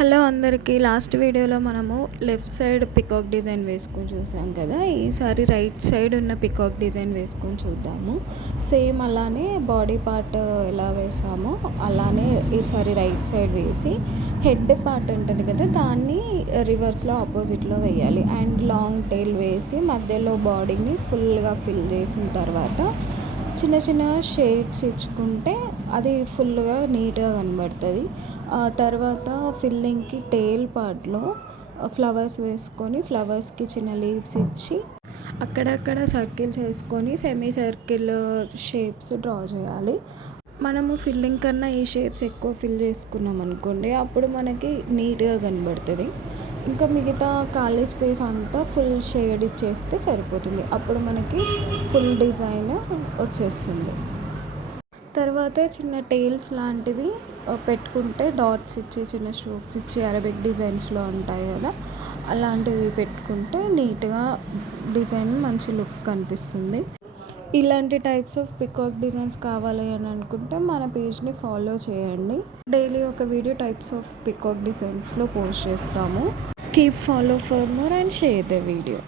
Hello అందరికీ. Last వీడియోలో మనము లెఫ్ట్ సైడ్ పికాక్ డిజైన్ వేసుకొని చూసాం కదా. ఈసారి రైట్ సైడ్ ఉన్న పికాక్ డిజైన్ వేసుకొని చూద్దాము. సేమ్ అలానే బాడీ పార్ట్ ఎలా వేసామో అలానే ఈసారి రైట్ సైడ్ వేసి హెడ్ పార్ట్ ఉంటుంది కదా, దాన్ని రివర్స్లో ఆపోజిట్లో వేయాలి. అండ్ లాంగ్ టైల్ వేసి మధ్యలో బాడీని ఫుల్గా ఫిల్ చేసిన తర్వాత చిన్న చిన్న షేడ్స్ ఇచ్చుకుంటే అది ఫుల్గా నీట్గా కనబడుతుంది. తర్వాత ఫిల్లింగ్కి టేల్ పార్ట్లో ఫ్లవర్స్ వేసుకొని ఫ్లవర్స్కి చిన్న లీవ్స్ ఇచ్చి అక్కడక్కడ సర్కిల్స్ వేసుకొని సెమీ సర్కిల్ షేప్స్ డ్రా చేయాలి. మనము ఫిల్లింగ్ కన్నా ఈ షేప్స్ ఎక్కువ ఫిల్ చేసుకున్నాం అనుకోండి, అప్పుడు మనకి నీట్గా కనబడుతుంది. ఇంకా మిగతా ఖాళీ స్పేస్ అంతా ఫుల్ షేడ్ ఇచ్చేస్తే సరిపోతుంది. అప్పుడు మనకి ఫుల్ డిజైన్ వచ్చేస్తుంది. తర్వాత చిన్న టైల్స్ లాంటివి పెట్టుకుంటే డాట్స్ ఇచ్చి చిన్న స్ట్రోక్స్ ఇచ్చి అరబిక్ డిజైన్స్లో ఉంటాయి కదా, అలాంటివి పెట్టుకుంటే నీట్గా డిజైన్ మంచి లుక్ కనిపిస్తుంది. ఇలాంటి టైప్స్ ఆఫ్ పికాక్ డిజైన్స్ కావాలి అని అనుకుంటే మన పేజ్ని ఫాలో చేయండి. డైలీ ఒక వీడియో టైప్స్ ఆఫ్ పికాక్ డిజైన్స్లో పోస్ట్ చేస్తాము. Keep follow for more and share the video.